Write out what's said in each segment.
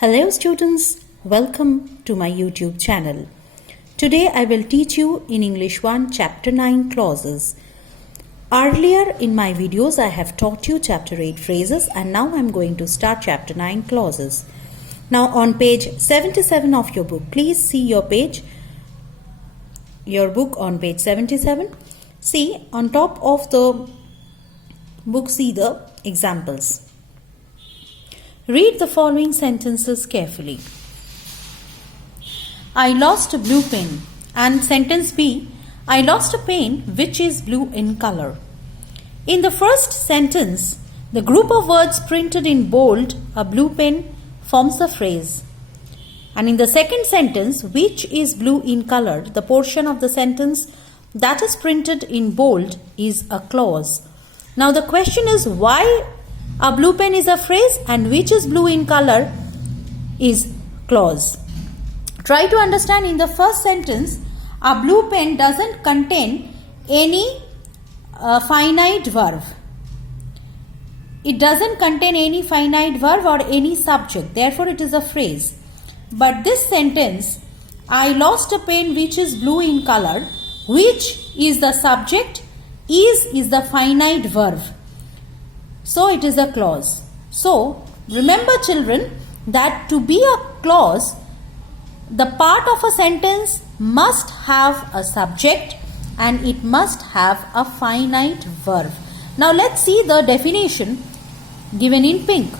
Hello students, welcome to my YouTube channel. Today I will teach you in English 1 chapter 9 clauses. Earlier in my videos I have taught you chapter 8 phrases and now I am going to start chapter 9 clauses. Now on page 77 of your book, please see your book on page 77. See on top of the book, see the examples. Read the following sentences carefully. I lost a blue pen. And sentence B, I lost a pen which is blue in color. In the first sentence, the group of words printed in bold, a blue pen, forms the phrase. And in the second sentence, which is blue in color, the portion of the sentence that is printed in bold is a clause. Now the question is why a blue pen is a phrase and which is blue in color is clause. Try to understand in the first sentence, a blue pen doesn't contain any finite verb. It doesn't contain any finite verb or any subject. Therefore, it is a phrase. But this sentence, I lost a pen which is blue in color, which is the subject, is the finite verb. So it is a clause. So remember children that to be a clause, the part of a sentence must have a subject and it must have a finite verb. Now let's see the definition given in pink.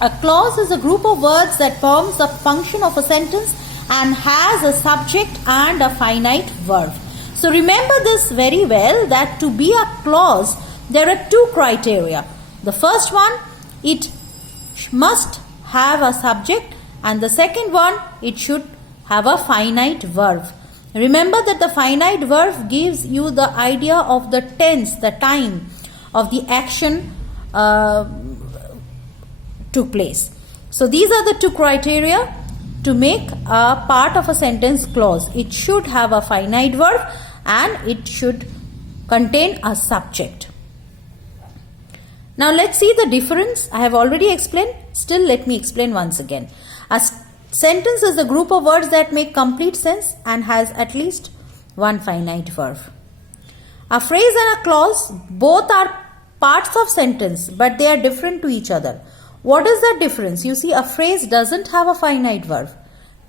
A clause is a group of words that forms a function of a sentence and has a subject and a finite verb. So remember this very well that to be a clause, there are two criteria. The first one, it must have a subject, and the second one, it should have a finite verb. Remember that the finite verb gives you the idea of the tense, the time of the action took place. So these are the two criteria to make a part of a sentence clause. It should have a finite verb and it should contain a subject. Now let's see the difference. I have already explained. Still let me explain once again. A sentence is a group of words that make complete sense and has at least one finite verb. A phrase and a clause both are parts of sentence but they are different to each other. What is the difference? You see, a phrase doesn't have a finite verb.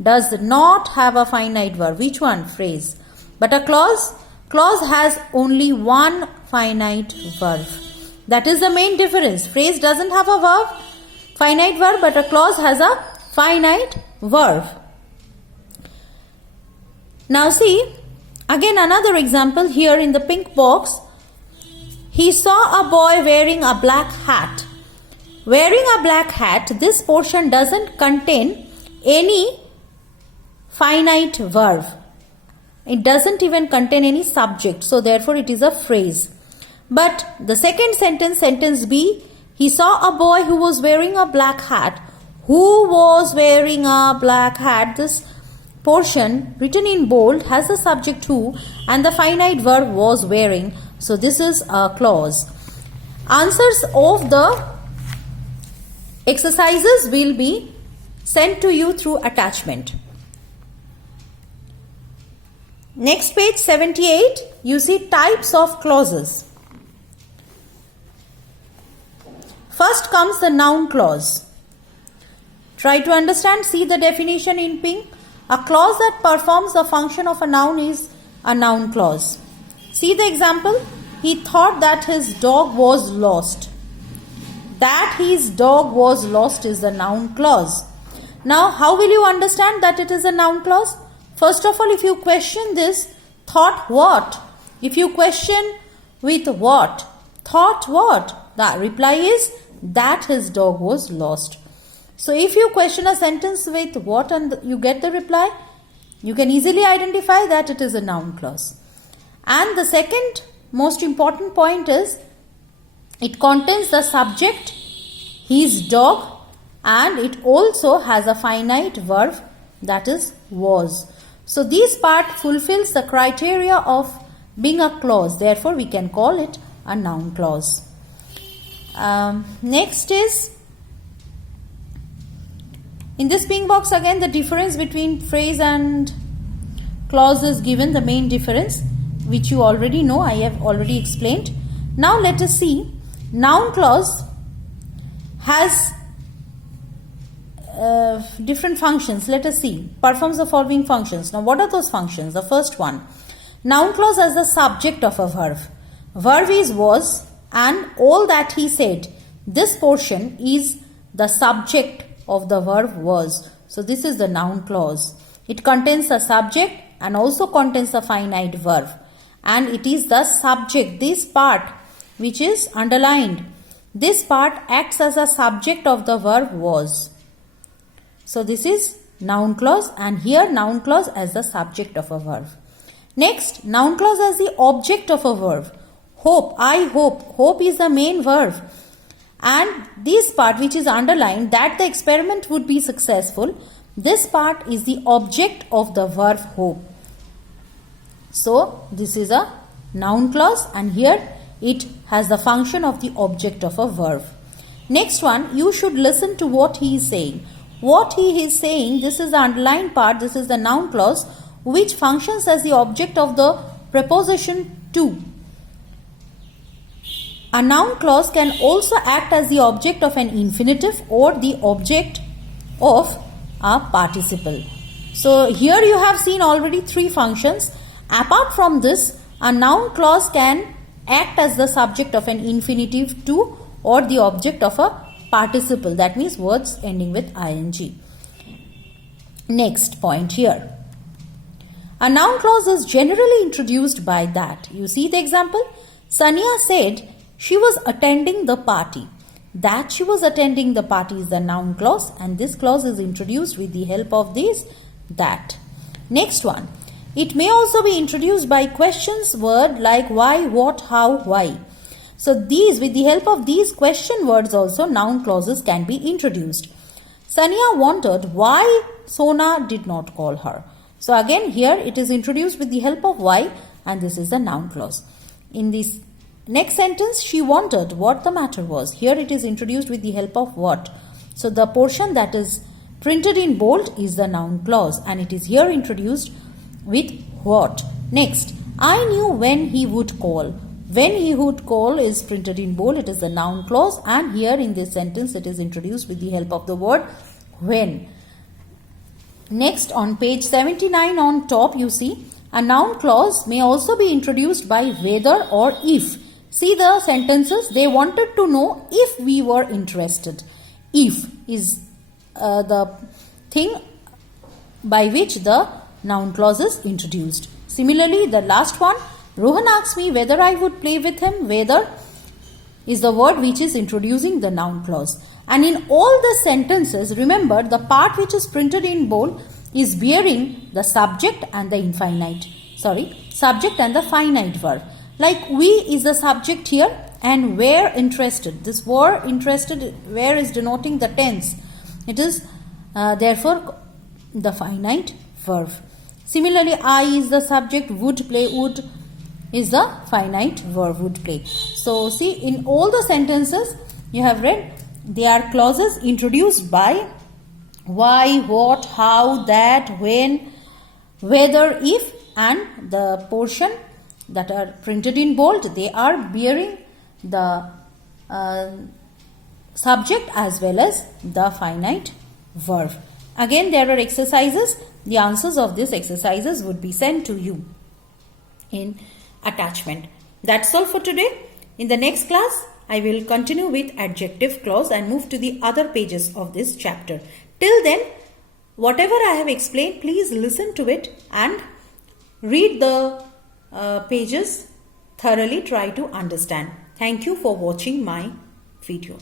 Does not have a finite verb. Which one? Phrase. But a clause has only one finite verb. That is the main difference. Phrase doesn't have a finite verb, but a clause has a finite verb. Now see, again another example here in the pink box. He saw a boy wearing a black hat. Wearing a black hat, this portion doesn't contain any finite verb. It doesn't even contain any subject, so therefore it is a phrase. But the second sentence, sentence B, he saw a boy who was wearing a black hat. Who was wearing a black hat? This portion written in bold has the subject who and the finite verb was wearing. So this is a clause. Answers of the exercises will be sent to you through attachment. Next page 78, you see types of clauses. First comes the noun clause. Try to understand, see the definition in pink. A clause that performs the function of a noun is a noun clause. See the example. He thought that his dog was lost. That his dog was lost is the noun clause. Now, how will you understand that it is a noun clause? First of all, if you question this, thought what? If you question with what? Thought what? The reply is that his dog was lost. So if you question a sentence with what and you get the reply, you can easily identify that it is a noun clause. And the second most important point is it contains the subject, his dog, and it also has a finite verb, that is was. So this part fulfills the criteria of being a clause. Therefore, we can call it a noun clause. Next is In this pink box again, the difference between phrase and clause is given, the main difference, which you already know, I have already explained. Now let us see, noun clause has different functions. Let us see, performs the following functions. Now what are those functions? The first one, noun clause as the subject of a verb. Verb is was and all that he said. This portion is the subject of the verb was. So this is the noun clause. It contains the subject and also contains a finite verb. And it is the subject, this part which is underlined. This part acts as a subject of the verb was. So this is noun clause, and here noun clause as the subject of a verb. Next, noun clause as the object of a verb. Hope, I hope. Hope is the main verb. And this part which is underlined, that the experiment would be successful, this part is the object of the verb hope. So this is a noun clause, and here it has the function of the object of a verb. Next one, you should listen to what he is saying. What he is saying, this is the underlined part, this is the noun clause which functions as the object of the preposition to. A noun clause can also act as the object of an infinitive or the object of a participle. So here you have seen already three functions. Apart from this, a noun clause can act as the subject of an infinitive to or the object of a participle. That means words ending with ing. Next point here. A noun clause is generally introduced by that. You see the example? Sania said she was attending the party. That she was attending the party is the noun clause, and this clause is introduced with the help of this that. Next one. It may also be introduced by questions word like why, what, how, why. So these, with the help of these question words also, noun clauses can be introduced. Sania wondered why Sona did not call her. So again here it is introduced with the help of why, and this is the noun clause. In this next sentence, she wondered what the matter was. Here it is introduced with the help of what. So the portion that is printed in bold is the noun clause, and it is here introduced with what. Next, I knew when he would call. When he would call is printed in bold, it is the noun clause, and here in this sentence it is introduced with the help of the word when. Next, on page 79 on top, you see a noun clause may also be introduced by whether or if. See the sentences, they wanted to know if we were interested. If is the thing by which the noun clause is introduced. Similarly, the last one, Rohan asked me whether I would play with him. Whether is the word which is introducing the noun clause. And in all the sentences, remember the part which is printed in bold is bearing the subject and the subject and the finite verb. Like we is the subject here, and were interested. This were interested, where is denoting the tense. It is therefore the finite verb. Similarly, I is the subject, would play, would is the finite verb, would play. So see, in all the sentences you have read, they are clauses introduced by why, what, how, that, when, whether, if, and the portion that are printed in bold, they are bearing the subject as well as the finite verb. Again, there are exercises. The answers of these exercises would be sent to you in attachment. That's all for today. In the next class, I will continue with adjective clause and move to the other pages of this chapter. Till then, whatever I have explained, please listen to it and read the pages thoroughly. Try to understand. Thank you for watching my video.